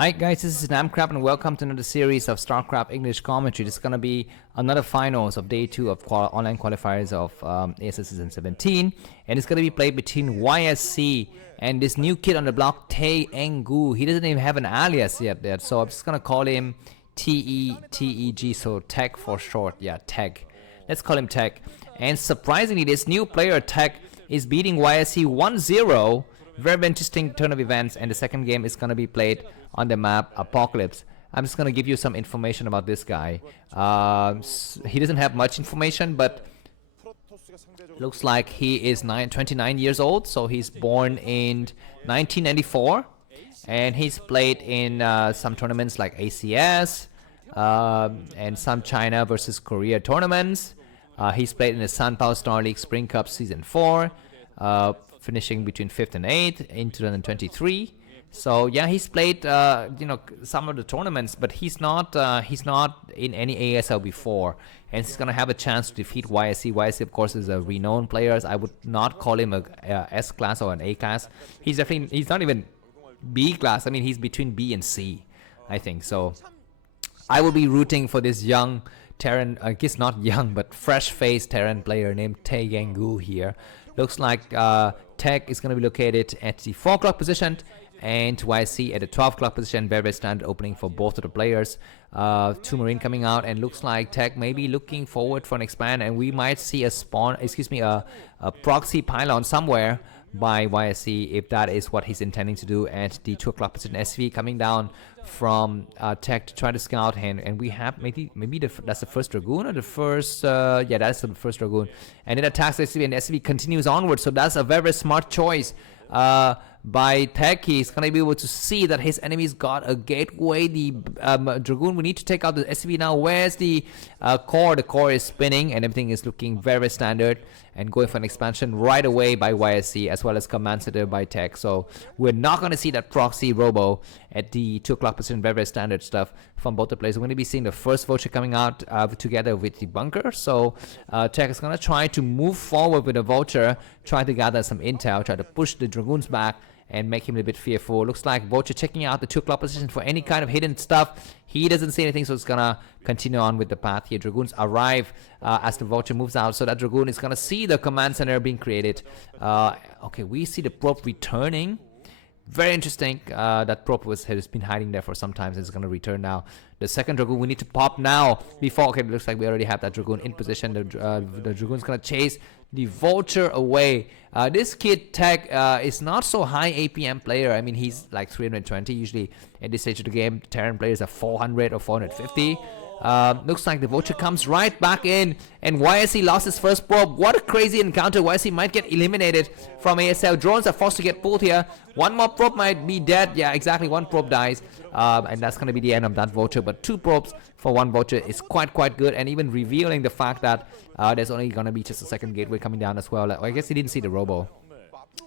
Hi guys, this is TaeNgGu and welcome to another series of Starcraft English commentary. This is going to be another finals of day 2 of online qualifiers of ASL S17, and it's going to be played between YSC and this new kid on the block, TaeNgGu. He doesn't even have an alias yet, so I'm just going to call him TaeNgGu, so Tech for short. Yeah, Tech. Let's call him Tech. And surprisingly, this new player, Tech, is beating YSC 1-0. Very interesting turn of events, and the second game is going to be played on the map Apocalypse. I'm just going to give you some information about this guy. He doesn't have much information, but looks like he is 29 years old, so he's born in 1994, and he's played in some tournaments like ACS and some China versus Korea tournaments. He's played in the Sanpao Star League Spring Cup Season 4, finishing between 5th and 8th in 2023. So yeah, he's played some of the tournaments, but he's not in any ASL before, and he's gonna have a chance to defeat YSC. YSC, of course, is a renowned player. I would not call him a S class or an A class. He's not even B class. I mean, he's between B and C, I think. So I will be rooting for this young Terran, I guess not young, but fresh-faced Terran player named TaeNgGu here. Looks like Tech is going to be located at the 4 o'clock position, and YSC at the 12 o'clock position. Very standard opening for both of the players. 2 Marine coming out, and looks like Tech may be looking forward for an expand, and we might see a proxy pylon somewhere by YSC if that is what he's intending to do at the 2 o'clock position. SV coming down from Tech to try to scout him, and we have maybe that's the first Dragoon or the first yeah, that's the first Dragoon, and it attacks SV, and SV continues onward. So that's a very smart choice by Tech. He's gonna be able to see that his enemies got a gateway. The Dragoon, we need to take out the SV now. Where's the core? The core is spinning, and everything is looking very standard and going for an expansion right away by YSC, as well as command center by Tech. So we're not going to see that proxy robo at the 2 o'clock position. Very standard stuff from both the players. We're going to be seeing the first vulture coming out together with the bunker. So Tech is going to try to move forward with the vulture, try to gather some intel, try to push the Dragoons back and make him a bit fearful. Looks like Vulture checking out the 2 o'clock position for any kind of hidden stuff. He doesn't see anything, so it's gonna continue on with the path here. Dragoons arrive as the Vulture moves out, so that Dragoon is gonna see the command center being created. Okay, we see the probe returning. Very interesting. That probe has been hiding there for some time, so it's going to return now. The second Dragoon we need to pop now before. Okay, it looks like we already have that Dragoon in position. The Dragoon's going to chase the Vulture away. This kid Tech is not so high APM player. I mean, he's like 320. Usually at this stage of the game, Terran players are 400 or 450. Looks like the Vulture comes right back in, and YSC lost his first probe. What a crazy encounter. YSC might get eliminated from ASL. Drones are forced to get pulled here. One more probe might be dead. Yeah, exactly. One probe dies, and that's going to be the end of that Vulture. But 2 probes for 1 Vulture is quite good, and even revealing the fact that there's only going to be just a second gateway coming down as well. I guess he didn't see the robo.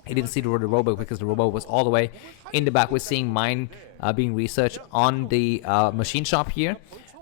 He didn't see the robo because the robo was all the way in the back. We're seeing mine being researched on the machine shop here.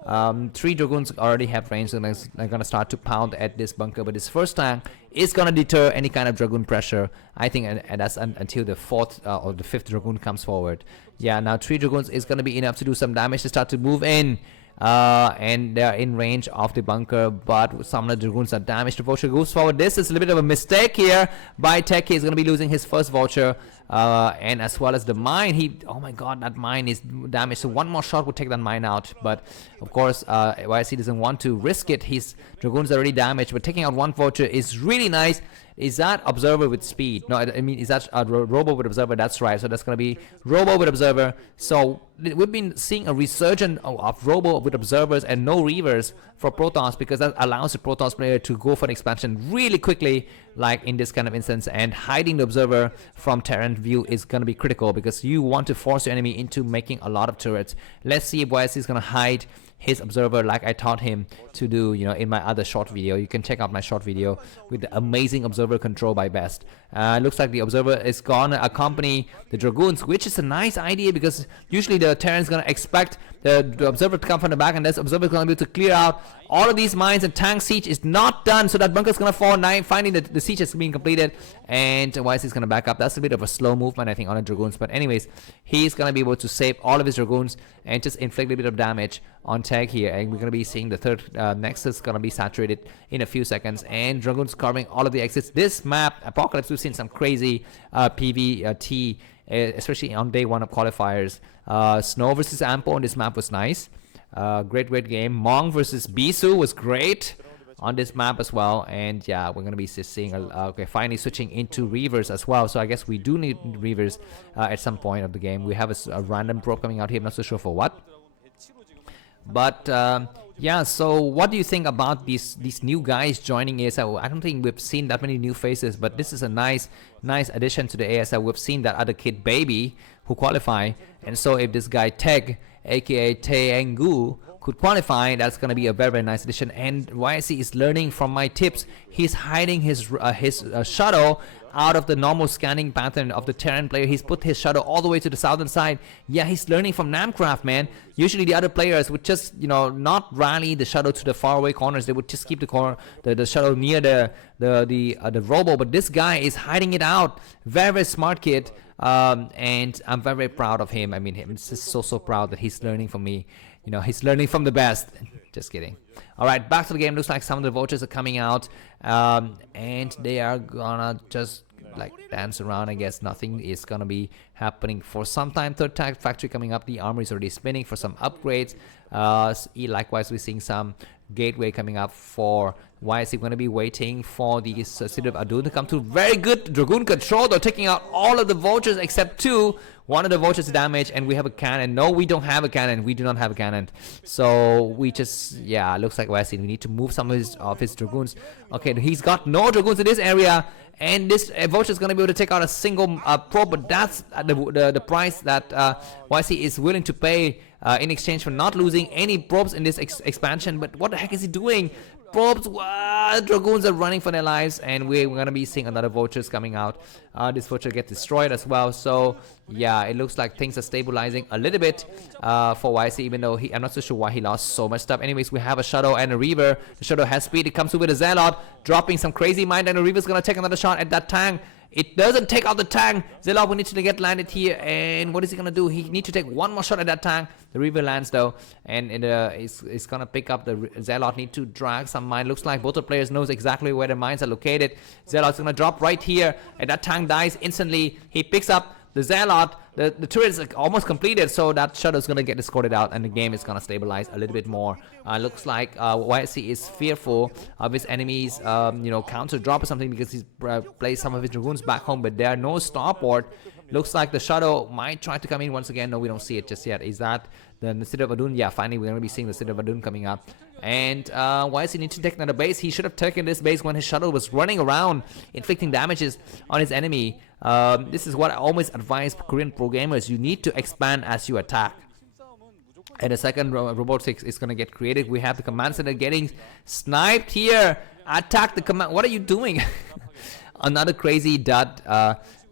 3 Dragoons already have range, and they're going to start to pound at this bunker, but this first tank is going to deter any kind of Dragoon pressure, I think, and that's until the 4th or the 5th Dragoon comes forward. Yeah, now 3 Dragoons is going to be enough to do some damage to start to move in, and they're in range of the bunker, but some of the Dragoons are damaged. The Vulture goes forward. This is a little bit of a mistake here by Tech. He's going to be losing his first Vulture, and as well as the mine. Oh my god, that mine is damaged, so 1 more shot would take that mine out, but of course YSC doesn't want to risk it. His Dragoons are already damaged, but taking out 1 Vulture is really nice. Is that Observer with speed? No, I mean, is that a Robo with Observer? That's right. So that's going to be Robo with Observer. So we've been seeing a resurgence of Robo with Observers and no Reavers for Protoss, because that allows the Protoss player to go for an expansion really quickly, like in this kind of instance. And hiding the Observer from Terran view is going to be critical, because you want to force your enemy into making a lot of turrets. Let's see if YSC is going to hide his Observer like I taught him to do, in my other short video. You can check out my short video with the amazing Observer control by Best. Looks like the Observer is gonna accompany the Dragoons, which is a nice idea, because usually the Terran's gonna expect the Observer to come from the back, and this Observer is gonna be able to clear out all of these mines, and tank siege is not done, so that bunker's gonna fall. Finally the siege has been completed, and YSC is gonna back up. That's a bit of a slow movement, I think, on the dragoons, but anyways, he's gonna be able to save all of his dragoons and just inflict a bit of damage on TaeNgGu here, and we're gonna be seeing the third nexus gonna be saturated in a few seconds, and dragoons covering all of the exits. This map, Apocalypse, we've seen some crazy PvT, especially on day 1 of qualifiers. Snow versus Ampo on this map was nice. Great game. Mong versus Bisu was great on this map as well, and yeah, we're gonna be seeing okay, finally switching into Reavers as well. So I guess we do need Reavers at some point of the game. We have a random probe coming out here. I'm not so sure for what, but yeah. So what do you think about these new guys joining ASL? I don't think we've seen that many new faces, but this is a nice addition to the ASL. We've seen that other kid Baby who qualify, and so if this guy TaeNgGu, aka TaeNgGu, could qualify, that's going to be a very nice addition. And YSC is learning from my tips. He's hiding his shadow out of the normal scanning pattern of the Terran player. He's put his shadow all the way to the southern side. Yeah, he's learning from Namcraft, man. Usually the other players would just, you know, not rally the shadow to the faraway corners. They would just keep the shadow near the robo. But this guy is hiding it out. Very smart kid. And I'm very proud of him. I mean, I'm just so proud that he's learning from me. You know, he's learning from the best. Just kidding. All right, back to the game. Looks like some of the vultures are coming out, and they are gonna just like dance around. I guess nothing is gonna be happening for some time. Third tag factory coming up. The armor is already spinning for some upgrades. Likewise, we're seeing some gateway coming up for YSC. We're going to be waiting for the City of Adun to come to. Very good dragoon control, though, taking out all of the vultures except 2. One of the vultures damaged, and we have a cannon. No, we don't have a cannon. We do not have a cannon. So we just, yeah, looks like YSC. We need to move some of his dragoons. Okay, he's got no dragoons in this area, and this vulture is going to be able to take out a single probe, but that's the price that YSC is willing to pay in exchange for not losing any probes in this expansion. But what the heck is he doing? Probes, dragoons are running for their lives, and we're gonna be seeing another vultures coming out. This vulture gets destroyed as well. So yeah, it looks like things are stabilizing a little bit for YSC, even though I'm not so sure why he lost so much stuff. Anyways, we have a shadow and a reaver. The shadow has speed. It comes through with a zealot, dropping some crazy mind, and the reaver's gonna take another shot at that tank. It doesn't take out the tank. Zealot will need to get landed here, and what is he gonna do? He needs to take one more shot at that tank. The Reaver lands though, and it's gonna pick up the Zealot. Need to drag some mine. Looks like both the players knows exactly where the mines are located. Zealot's gonna drop right here, and that tank dies instantly. He picks up the Zealot. The turret is almost completed, so that shadow is gonna get escorted out, and the game is gonna stabilize a little bit more. Looks like YSC is fearful of his enemies, counter drop or something, because he's placed some of his dragoons back home, but there are no starport. Looks like the shadow might try to come in once again. No, we don't see it just yet. Is that the City of Adun? Yeah, finally we're gonna be seeing the City of Adun coming up. And YSC needs to take another base. He should have taken this base when his shadow was running around, inflicting damages on his enemy. This is what I always advise Korean pro gamers. You need to expand as you attack. And the second robotics is going to get created. We have the command center getting sniped here. Attack the command. What are you doing? Another crazy dud.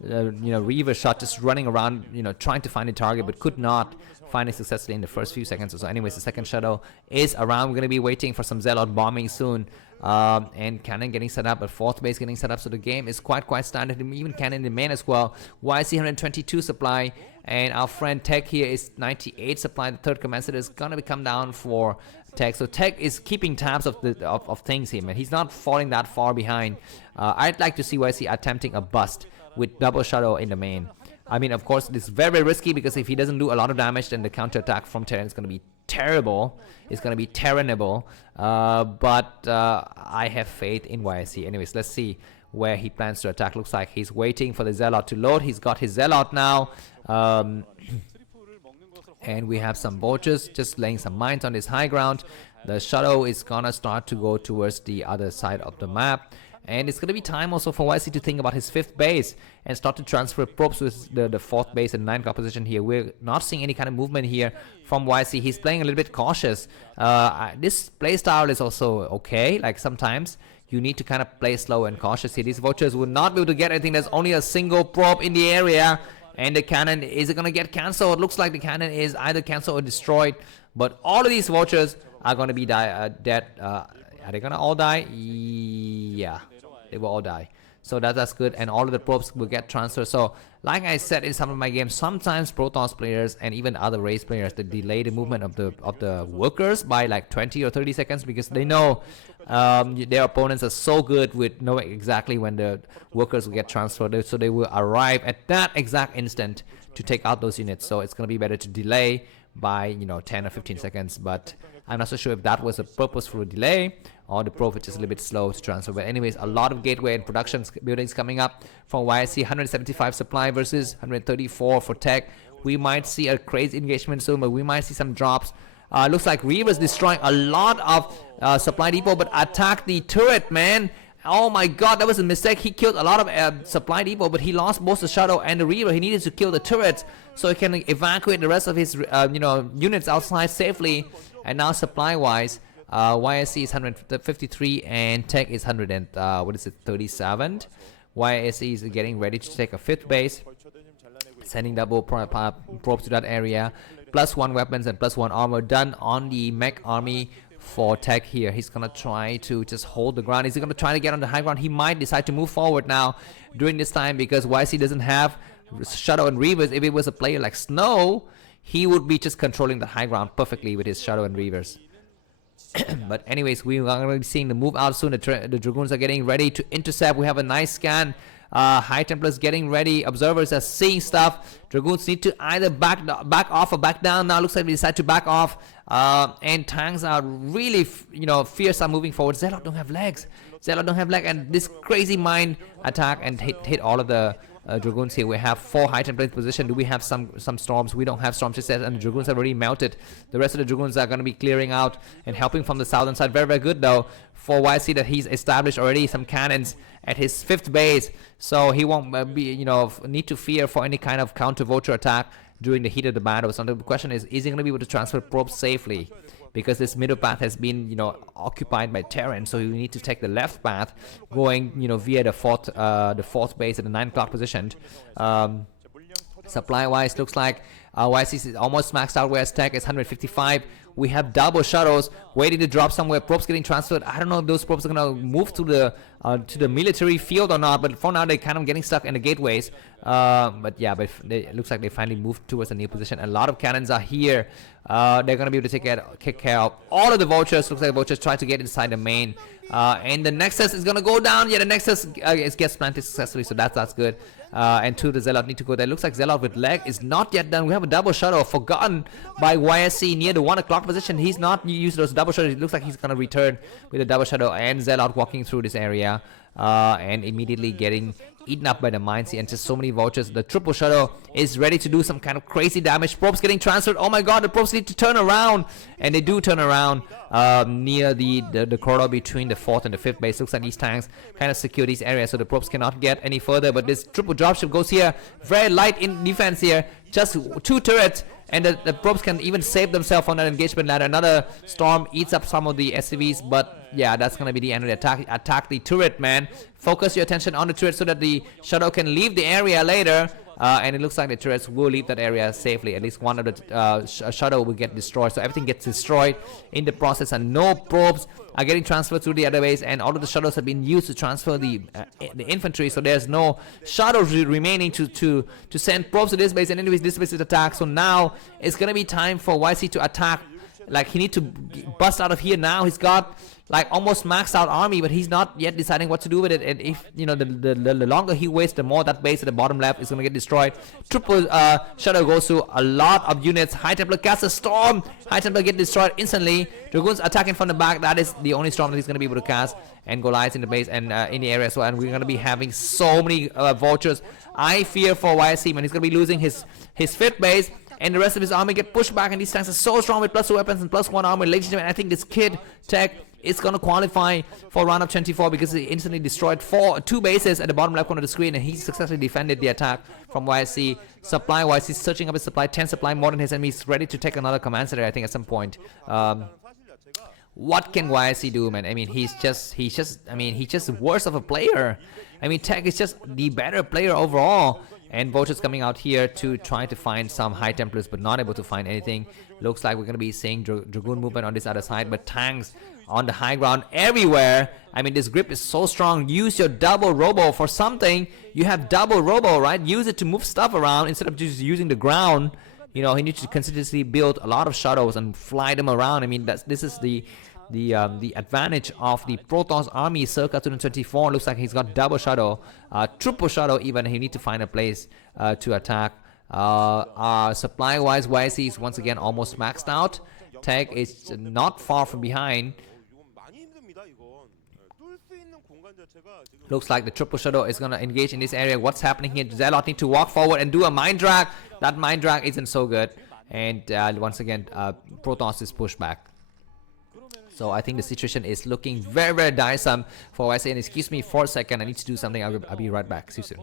Reaver shot, just running around, trying to find a target, but could not find it successfully in the first few seconds or so. Anyways, the second shadow is around. We're going to be waiting for some Zealot bombing soon. And cannon getting set up, but fourth base getting set up, so the game is quite standard. Even cannon in the main as well. YSC 122 supply, and our friend TaeNgGu here is 98 supply. The third command center is gonna come down for TaeNgGu. So TaeNgGu is keeping tabs of things here, man. He's not falling that far behind. I'd like to see YSC attempting a bust with double shadow in the main. I mean, of course, it's very risky, because if he doesn't do a lot of damage, then the counter attack from Terran is gonna be terrible. It's gonna be Terranable. But I have faith in YSC. Anyways, let's see where he plans to attack. Looks like he's waiting for the Zealot to load. He's got his Zealot now. And we have some vultures just laying some mines on this high ground. The shadow is gonna start to go towards the other side of the map. And it's going to be time also for YSC to think about his fifth base and start to transfer probes with the fourth base and 9 composition here. We're not seeing any kind of movement here from YSC. He's playing a little bit cautious. This playstyle is also okay. Like, sometimes you need to kind of play slow and cautious here. These vultures will not be able to get anything. There's only a single probe in the area. And the cannon, is it going to get cancelled? It looks like the cannon is either cancelled or destroyed. But all of these vultures are gonna be dead. Are they gonna all die? Yeah, they will all die. So that's good, and all of the probes will get transferred. So like I said in some of my games, sometimes Protoss players and even other race players, they delay the movement of the workers by like 20 or 30 seconds because they know their opponents are so good with knowing exactly when the workers will get transferred, so they will arrive at that exact instant to take out those units. So it's gonna be better to delay by 10 or 15 seconds, but I'm not so sure if that was a purposeful delay or the probe is just a little bit slow to transfer. But anyways, a lot of gateway and production buildings coming up from YSC. 175 supply versus 134 for tech. We might see a crazy engagement soon, but we might see some drops. Looks like Reaver's destroying a lot of supply depot, but attack the turret, man. Oh my god, that was a mistake. He killed a lot of supply depot, but he lost both the Shadow and the Reaver. He needed to kill the turrets so he can evacuate the rest of his units outside safely. And now supply-wise, YSC is 153 and Tech is 37. YSC is getting ready to take a 5th base, sending double probes to that area. +1 weapons and +1 armor done on the mech army for Tech here. He's gonna try to just hold the ground. Is he gonna try to get on the high ground? He might decide to move forward now during this time because YSC doesn't have Shadow and Reavers. If it was a player like Snow, he would be just controlling the high ground perfectly with his Shadow and Reavers. But anyways, we are going to be seeing the move out soon. The Dragoons are getting ready to intercept. We have a nice scan. High Templars getting ready. Observers are seeing stuff. Dragoons need to either back off or back down. Now looks like they decide to back off. And tanks are really, fierce are moving forward. Zelle don't have legs. And this crazy mine attack and hit all of the Dragoons here. We have 4 High Templars in position. Do we have some storms? We don't have storms just yet, and the Dragoons have already melted. The rest of the Dragoons are going to be clearing out and helping from the southern side. Very, very good though for YC that he's established already some cannons at his 5th base, so he won't need to fear for any kind of counter vulture attack during the heat of the battle. So the question is he going to be able to transfer probes safely? Because this middle path has been, occupied by Terran, so you need to take the left path, going, via the fourth base at the 9 o'clock position. Supply-wise, looks like YC is almost maxed out, whereas Tech is 155. We have double shadows waiting to drop somewhere. Probes getting transferred. I don't know if those probes are gonna move to the military field or not, but for now they're kind of getting stuck in the gateways. But it looks like they finally moved towards a new position. A lot of cannons are here. They're gonna be able to take care of all of the vultures. Looks like the vultures try to get inside the main, and the Nexus is gonna go down. Yeah, the Nexus gets planted successfully, so that's good. And 2, the Zealot need to go there. Looks like Zealot with leg is not yet done. We have a double shadow forgotten by YSC near the 1 o'clock position. He's not used those double shadows. It looks like he's gonna return with a double shadow and Zealot walking through this area, and immediately getting eaten up by the mines here, and just so many vultures. The triple shadow is ready to do some kind of crazy damage. Probes getting transferred. Oh my god, the probes need to turn around, and they do turn around near the corridor between the 4th and the 5th base. Looks like these tanks kind of secure these areas so the probes cannot get any further, but this triple dropship goes here. Very light in defense here, just 2 turrets, and the probes can even save themselves on that engagement ladder. Another storm eats up some of the SCVs, but yeah, that's gonna be the end of the attack. Attack the turret, man. Focus your attention on the turret so that the shadow can leave the area later. And it looks like the turrets will leave that area safely. At least one of the shadow will get destroyed, so everything gets destroyed in the process, and no probes are getting transferred through the other base, and all of the shadows have been used to transfer the infantry, so there's no shadows remaining to send probes to this base. And anyways, this base is attacked, so now it's gonna be time for YC to attack. Like, he need to bust out of here now. He's got like almost maxed out army, but he's not yet deciding what to do with it. And if the longer he waits, the more that base at the bottom left is gonna get destroyed. Triple shadow goes through a lot of units. High Templar casts a storm. High Templar get destroyed instantly. Dragoons attacking from the back. That is the only storm that he's gonna be able to cast. And Goliaths in the base and in the area as well. And we're gonna be having so many vultures. I fear for YSC, man. He's gonna be losing his 5th base, and the rest of his army get pushed back, and these tanks are so strong with +2 weapons and +1 armor. Ladies and gentlemen, I think this kid Tech is going to qualify for round of 24 because he instantly destroyed 2 bases at the bottom left corner of the screen, and he successfully defended the attack from YSC. Supply wise, he's searching up his supply, 10 supply more than his enemies, ready to take another command center, I think, at some point. What can YSC do, man? I mean, he's just worse of a player. I mean, Tech is just the better player overall. And Vultures coming out here to try to find some High Templars, but not able to find anything. Looks like we're going to be seeing Dragoon movement on this other side, but tanks on the high ground everywhere. I mean, this grip is so strong. Use your double robo for something. You have double robo, right? Use it to move stuff around instead of just using the ground. You know, he needs to consistently build a lot of shadows and fly them around. I mean, this is the advantage of the Protoss army circa 2024. Looks like he's got double shadow, triple shadow even. He need to find a place to attack. Supply wise, YSC is once again almost maxed out. TaeNgGu is not far from behind. Looks like the triple shadow is gonna engage in this area. What's happening here? Zelle need to walk forward and do a mind drag. That mind drag isn't so good, and once again Protoss is pushed back. So I think the situation is looking very, very dire for YSC. And excuse me for a second, I need to do something. I'll be right back. See you soon.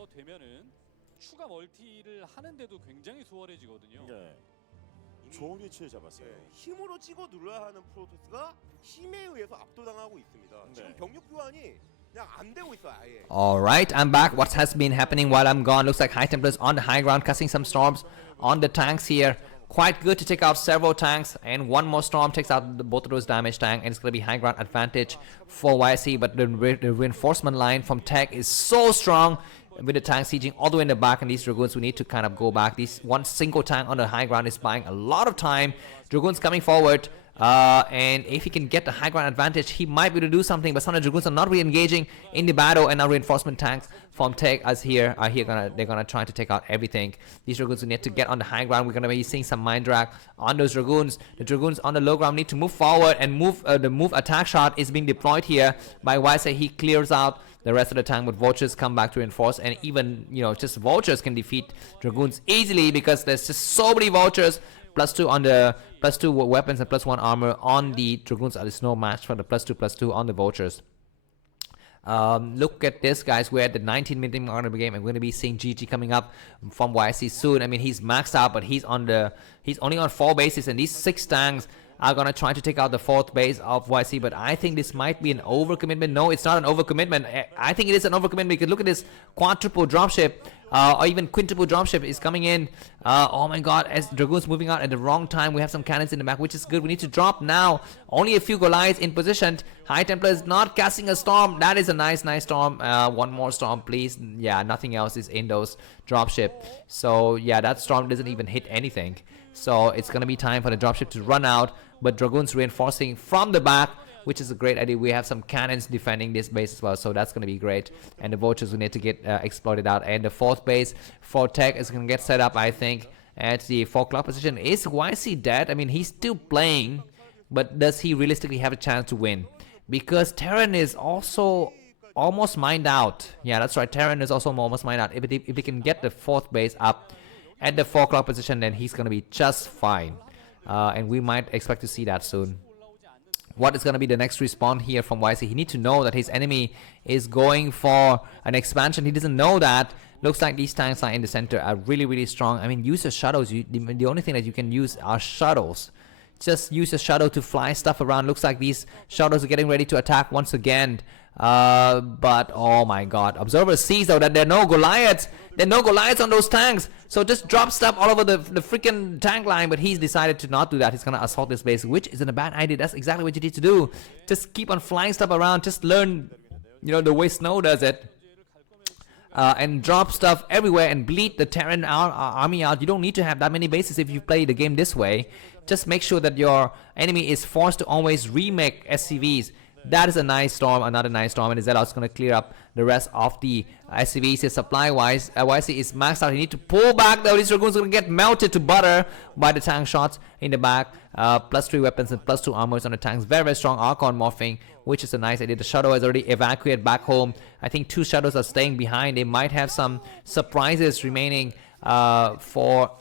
좋은 위치를 잡았어요. 힘으로 찍어 눌러야 하는 프로토스가 힘에 의해서 압도당하고 있습니다. 지금 병력 교환이 그냥 안 되고 있어요, 아예. Alright, I'm back. What has been happening while I'm gone? Looks like High Templars on the high ground, casting some storms on the tanks here. Quite good to take out several tanks, and one more storm takes out both of those damage tank, and it's going to be high ground advantage for YSC. But the reinforcement line from TaeNgGu is so strong, with the tank sieging all the way in the back, and these Dragoons, we need to kind of go back. This one single tank on the high ground is buying a lot of time. Dragoons coming forward, and if he can get the high ground advantage, he might be able to do something. But some of the Dragoons are not really engaging in the battle, and now reinforcement tanks from TaeNgGu they're gonna try to take out everything. These Dragoons need to get on the high ground. We're gonna be seeing some mind drag on those Dragoons. The Dragoons on the low ground need to move forward and move. The move attack shot is being deployed here by YSA. He clears out the rest of the tank, but Vultures come back to reinforce, and even, you know, just Vultures can defeat Dragoons easily because there's just so many Vultures. +2 on the +2 weapons and +1 armor on the Dragoons. There's no match for the +2/+2 on the Vultures. Look at this, guys. We're at the 19-minute mark of the game, and we're going to be seeing GG coming up from YSC soon. I mean, he's maxed out, but he's only on 4 bases, and these 6 tanks are going to try to take out the 4th base of YSC. But I think this might be an overcommitment. No, it's not an overcommitment. I think it is an overcommitment because look at this quadruple dropship. Or even quintuple dropship is coming in. Oh my god, as Dragoons moving out at the wrong time. We have some cannons in the back, which is good. We need to drop now. Only a few Goliaths in position. High Templar is not casting a storm. That is a nice storm. One more storm, please. Yeah, nothing else is in those dropship. So yeah, that storm doesn't even hit anything. So it's gonna be time for the dropship to run out. But Dragoons reinforcing from the back, which is a great idea. We have some cannons defending this base as well, so that's going to be great. And the Vultures will need to get exploited out. And the 4th base for TaeNgGu is going to get set up, I think, at the 4 o'clock position. Is YC dead? I mean, he's still playing, but does he realistically have a chance to win? Because Terran is also almost mined out. Yeah, that's right. Terran is also almost mined out. If he can get the 4th base up at the 4 o'clock position, then he's going to be just fine. And we might expect to see that soon. What is going to be the next respawn here from YC? He needs to know that his enemy is going for an expansion. He doesn't know that. Looks like these tanks are in the center are really, really strong. I mean, use your shuttles. The only thing that you can use are shuttles. Just use your shuttle to fly stuff around. Looks like these shuttles are getting ready to attack once again. But oh my god. Observer sees though that there are no Goliaths. There are no Goliaths on those tanks. So just drop stuff all over the freaking tank line. But he's decided to not do that. He's gonna assault this base, which isn't a bad idea. That's exactly what you need to do. Just keep on flying stuff around. Just learn, you know, the way Snow does it. And drop stuff everywhere and bleed the Terran army out. You don't need to have that many bases if you play the game this way. Just make sure that your enemy is forced to always remake SCVs. That is a nice storm, another nice storm, and Zelle is going to clear up the rest of the SCVs here. Supply-wise, YC is maxed out. You need to pull back, though. These Dragoons are going to get melted to butter by the tank shots in the back. +3 weapons and +2 armors on the tanks. Very, very strong Archon morphing, which is a nice idea. The Shadow has already evacuated back home. I think 2 Shadows are staying behind. They might have some surprises remaining for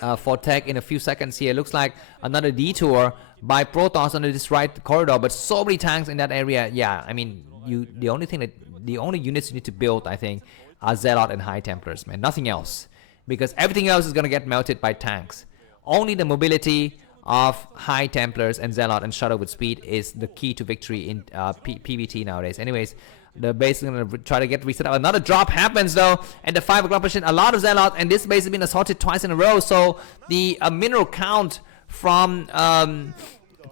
TaeNgGu in a few seconds here. Looks like another detour by Protoss under this right corridor, but so many tanks in that area. Yeah, I mean, the only units you need to build, I think, are Zealot and High Templars, man. Nothing else, because everything else is gonna get melted by tanks. Only the mobility of High Templars and Zealot and Shuttle with speed is the key to victory in PvT nowadays. Anyways, The base is going to try to get reset up. Another drop happens though at the 5 o'clock position. A lot of Zealots, and this base has been assaulted twice in a row. So the mineral count from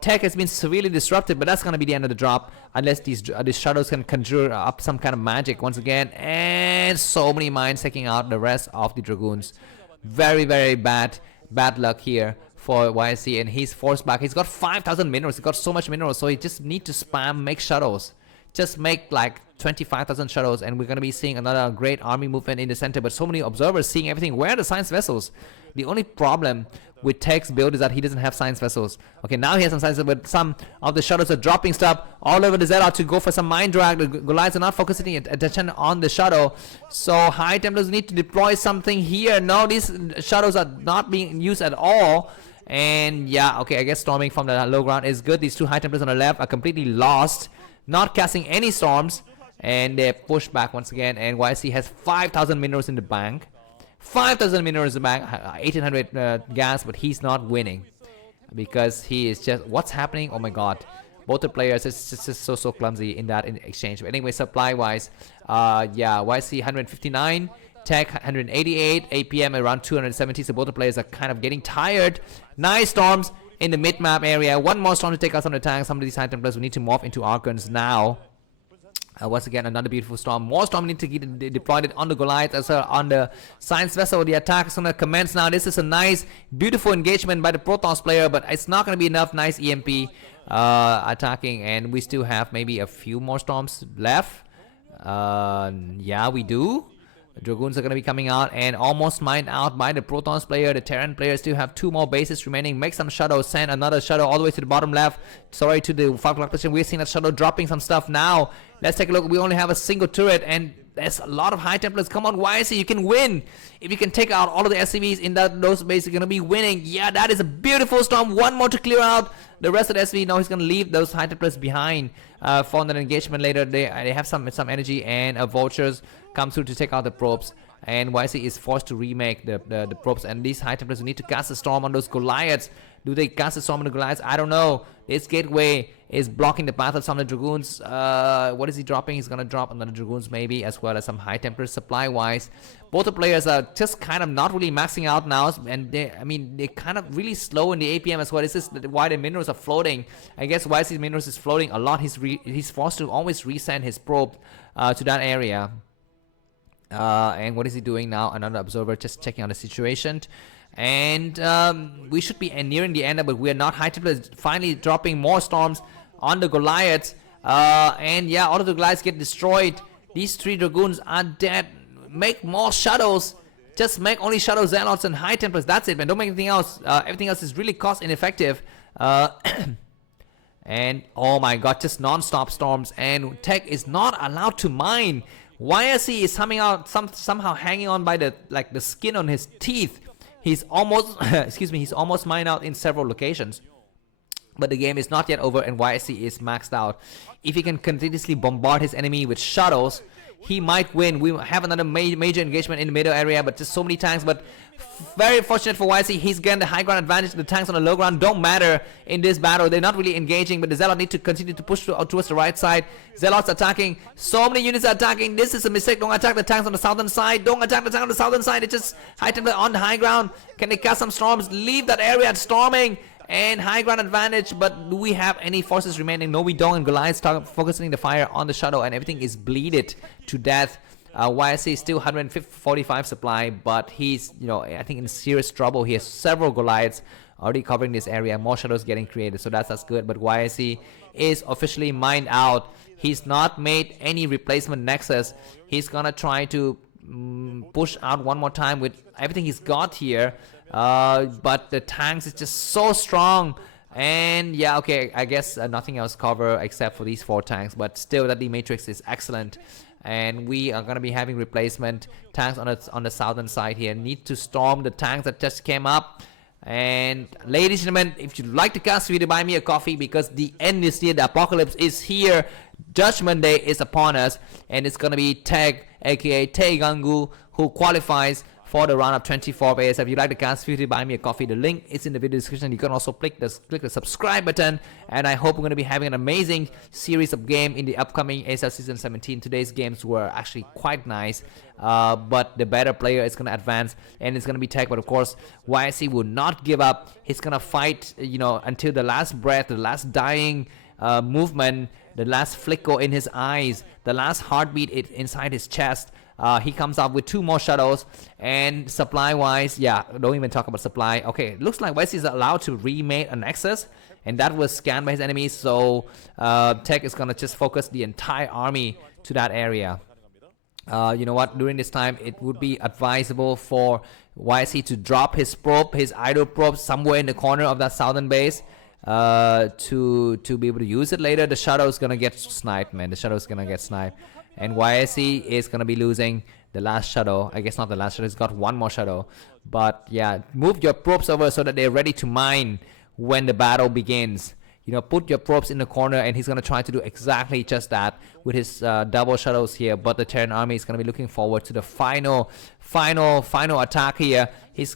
Tech has been severely disrupted, but that's going to be the end of the drop unless these shadows can conjure up some kind of magic once again. And so many mines taking out the rest of the Dragoons. Very, very bad luck here for YSC, and he's forced back. He's got 5,000 minerals. He's got so much minerals, so he just need to spam, make shadows. Just make like 25,000 shadows, and we're going to be seeing another great army movement in the center. But so many observers seeing everything. Where are the science vessels? The only problem with Tech's build is that he doesn't have science vessels. Okay, now he has some science vessels, but some of the shadows are dropping stuff all over the Zelle to go for some mine drag. The Goliaths are not focusing attention on the shadow. So High Templars need to deploy something here. No, these shadows are not being used at all. And yeah, okay, I guess storming from the low ground is good. These 2 High Templars on the left are completely lost, not casting any storms, and they push back once again. And YSC has 5,000 minerals in the bank. 5,000 minerals in the bank, 1,800 gas, but he's not winning because he is just, what's happening? Oh my god, both the players is just so clumsy in that exchange. But anyway, supply wise, yeah, YSC 159, Tech 188, APM around 270. So both the players are kind of getting tired. Nice storms in the mid map area. One more storm to take out some of the tanks. Some of these High Templars will need to morph into Archons now. Once again, another beautiful storm. More storm need to get deployed on the Goliath as well on the science vessel. The attack is going to commence now. This is a nice, beautiful engagement by the Protoss player, but it's not going to be enough. Nice EMP attacking, and we still have maybe a few more storms left. Yeah, we do. The Dragoons are going to be coming out and almost mined out by the Protons player. The Terran players still have 2 more bases remaining. Make some shadows. Send another shadow all the way to the bottom left. Sorry, to the 5 o'clock position. We're seeing that shadow dropping some stuff now. Let's take a look. We only have a single turret, and there's a lot of High Templars. Come on, YSC, you can win. If you can take out all of the SCVs in those bases, you're going to be winning. Yeah, that is a beautiful storm. One more to clear out the rest of the SCV. Now he's going to leave those High Templars behind for an engagement later. They have some energy, and vultures come through to take out the probes, and YSC is forced to remake the probes, and these High Templars need to cast a storm on those Goliaths. Do they cast a storm on the Goliaths? I don't know. This gateway is blocking the path of some of the Dragoons. What is he dropping? He's gonna drop another Dragoons maybe, as well as some High Templars supply wise. Both the players are just kind of not really maxing out now, and they're kind of really slow in the APM as well. This is why the minerals are floating. I guess YSC's minerals is floating a lot. He's forced to always resend his probe to that area. And what is he doing now? Another observer just checking on the situation. And we should be nearing the end, but we are not. High Templars finally dropping more storms on the Goliaths. And yeah, all of the Goliaths get destroyed. These 3 Dragoons are dead. Make more shadows. Just make only Shadow Zealots and High Templars. That's it, man. Don't make anything else. Everything else is really cost ineffective. And oh my god, just non-stop storms. And Tech is not allowed to mine. YSC is somehow hanging on by the skin on his teeth. He's almost he's almost mined out in several locations. But the game is not yet over, and YSC is maxed out. If he can continuously bombard his enemy with shadows, he might win. We have another major engagement in the middle area, but just so many tanks. But very fortunate for YSC, he's getting the high ground advantage. The tanks on the low ground don't matter in this battle. They're not really engaging, but the Zealots need to continue to push towards the right side. Zealots attacking. So many units are attacking. This is a mistake. Don't attack the tanks on the southern side. Don't attack the tank on the southern side. It's just High Templar on the high ground. Can they cast some storms? Leave that area at storming. And high ground advantage, but do we have any forces remaining? No, we don't. And Goliath start focusing the fire on the shadow, and everything is bleeded to death. YSC is still 145 supply, but he's, I think in serious trouble. He has several Goliaths already covering this area. More shadows getting created, so that's good. But YSC is officially mined out. He's not made any replacement nexus. He's gonna try to push out one more time with everything he's got here. But the tanks is just so strong, and yeah, okay, I guess nothing else cover except for these 4 tanks, but still that the matrix is excellent, and we are going to be having replacement tanks on the southern side here. Need to storm the tanks that just came up. And ladies and gentlemen, if you'd like to cast video, buy me a coffee, because the end is here, the apocalypse is here, Judgment Day is upon us, and it's gonna be Tag, aka TaeNgGu, who qualifies for the round of 24 of ASL. If you like the cast, feel free to buy me a coffee. The link is in the video description. You can also click the subscribe button. And I hope we're going to be having an amazing series of game in the upcoming ASL Season 17. Today's games were actually quite nice. But the better player is going to advance, and it's going to be TaeNgGu. But of course, YSC will not give up. He's going to fight, until the last breath, the last dying movement, the last flicker in his eyes, the last heartbeat inside his chest. He comes up with 2 more shadows. And supply wise, yeah, don't even talk about supply. Okay, looks like YSC is allowed to remake a nexus, and that was scanned by his enemies. So TaeNgGu is going to just focus the entire army to that area. You know what, during this time it would be advisable for YSC to drop his probe, his idle probe, somewhere in the corner of that southern base, to be able to use it later. The shadow is gonna get sniped, man. The shadow is gonna get sniped, and YSC is gonna be losing the last shadow. I guess not the last shadow, he's got 1 more shadow. But yeah, move your probes over so that they're ready to mine when the battle begins. Put your probes in the corner, and he's going to try to do exactly just that with his double shadows here. But the Terran army is going to be looking forward to the final attack here.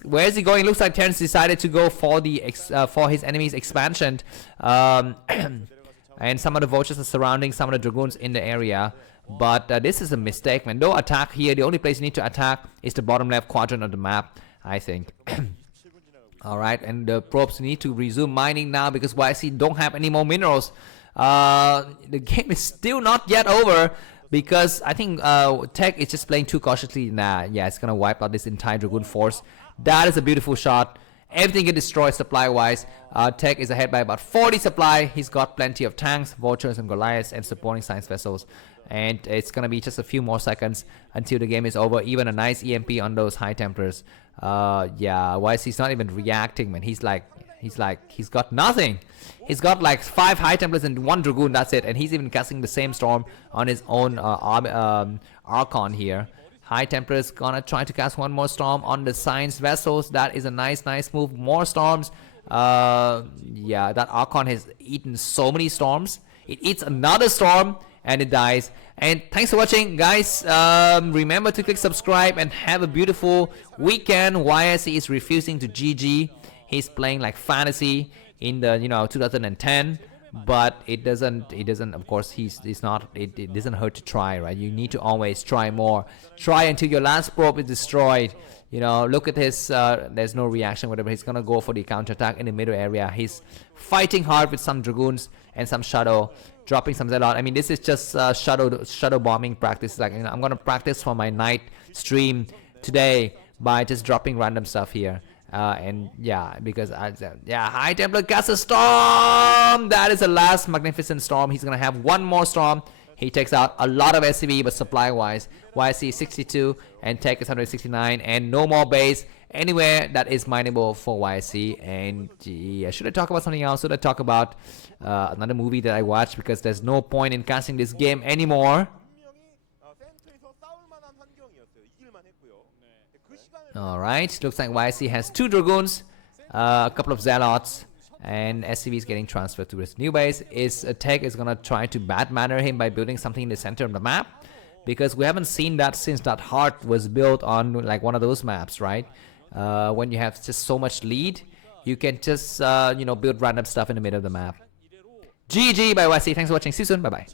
Where is he going? Looks like Terran's decided to go for for his enemy's expansion. And some of the vultures are surrounding some of the dragoons in the area. But this is a mistake, man. No attack here. The only place you need to attack is the bottom left quadrant of the map, I think. Alright, and the probes need to resume mining now because YSC don't have any more minerals. The game is still not yet over because I think TaeNgGu is just playing too cautiously. Nah, yeah, it's gonna wipe out this entire Dragoon force. That is a beautiful shot. Everything get destroyed supply-wise. TaeNgGu is ahead by about 40 supply. He's got plenty of tanks, vultures, and Goliaths, and supporting science vessels. And it's gonna be just a few more seconds until the game is over. Even a nice EMP on those High Templars. Yeah, YSC's not even reacting, man. He's got nothing. He's got like 5 High Templars and 1 Dragoon, that's it. And he's even casting the same storm on his own Archon here. High Templars gonna try to cast 1 more storm on the science vessels. That is a nice move. More storms. Yeah, that Archon has eaten so many storms. It eats another storm and it dies. And thanks for watching, guys. Remember to click subscribe and have a beautiful weekend. YSC is refusing to GG. He's playing like fantasy in the 2010, but it doesn't of course it doesn't hurt to try, right? You need to always try more. Try until your last probe is destroyed. Look at his there's no reaction, whatever. He's gonna go for the counter attack in the middle area. He's fighting hard with some dragoons and some shadow, dropping some Zelle. I mean, this is just shadow bombing practice. Like, I'm gonna practice for my night stream today by just dropping random stuff here. And yeah, because High Templar casts a storm. That is the last magnificent storm. He's gonna have 1 more storm. He takes out a lot of SCV, but supply-wise, YSC is 62 and TaeNgGu is 169, and no more base anywhere that is mineable for YSC. And yeah, should I talk about something else? Should I talk about another movie that I watched? Because there's no point in casting this game anymore. Alright, looks like YSC has 2 Dragoons, a couple of Zealots, and SCV is getting transferred to his new base. TaeNgGu is gonna try to bad manner him by building something in the center of the map, because we haven't seen that since that heart was built on like one of those maps, right? When you have just so much lead, you can just build random stuff in the middle of the map. GG by YSC. Thanks for watching. See you soon. Bye bye.